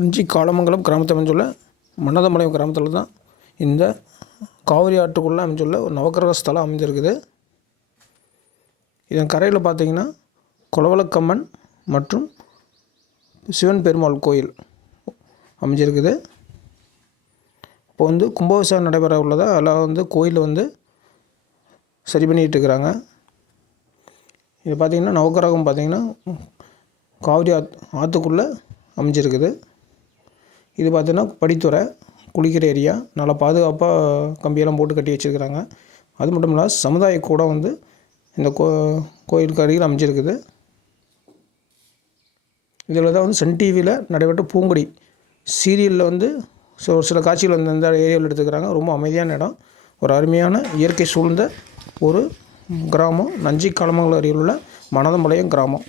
இஞ்சி காலமங்கலம் கிராமத்தை அமைஞ்சுள்ள மன்னதமலையம் கிராமத்தில் தான் இந்த காவிரி ஆற்றுக்குள்ளே அமைஞ்சுள்ள ஒரு நவக்கிரக ஸ்தலம் அமைஞ்சிருக்குது. இதன் கரையில் பார்த்தீங்கன்னா குளவலக்கம்மன் மற்றும் சிவன் பெருமாள் கோயில் அமைஞ்சிருக்குது. இப்போ வந்து கும்பாபிஷேகம் நடைபெற உள்ளதாக எல்லாம் வந்து கோயிலில் வந்து சரி பண்ணிகிட்டு இருக்கிறாங்க. இது பார்த்திங்கன்னா நவக்கிரகம் பார்த்திங்கன்னா காவிரி ஆத் ஆற்றுக்குள்ளே அமைஞ்சிருக்குது. இது பார்த்திங்கன்னா படித்துறை குளிக்கிற ஏரியா நல்லா பாதுகாப்பாக கம்பியெல்லாம் போட்டு கட்டி வச்சுருக்குறாங்க. அது மட்டும் இல்லாமல் சமுதாய கூட வந்து இந்த கோ கோயிலுக்கு அருகில் அமைஞ்சிருக்குது. இதில் தான் வந்து சன் டிவியில் நடைபெற்ற பூங்குடி சீரியலில் வந்து ஸோ ஒரு சில காட்சிகள் வந்து அந்த ஏரியாவில் எடுத்துக்கிறாங்க. ரொம்ப அமைதியான இடம். ஒரு அருமையான இயற்கை சூழ்ந்த ஒரு கிராமம். நஞ்சி காலமங்கலம் அருகில் உள்ள மணதம்பாளையம் கிராமம்.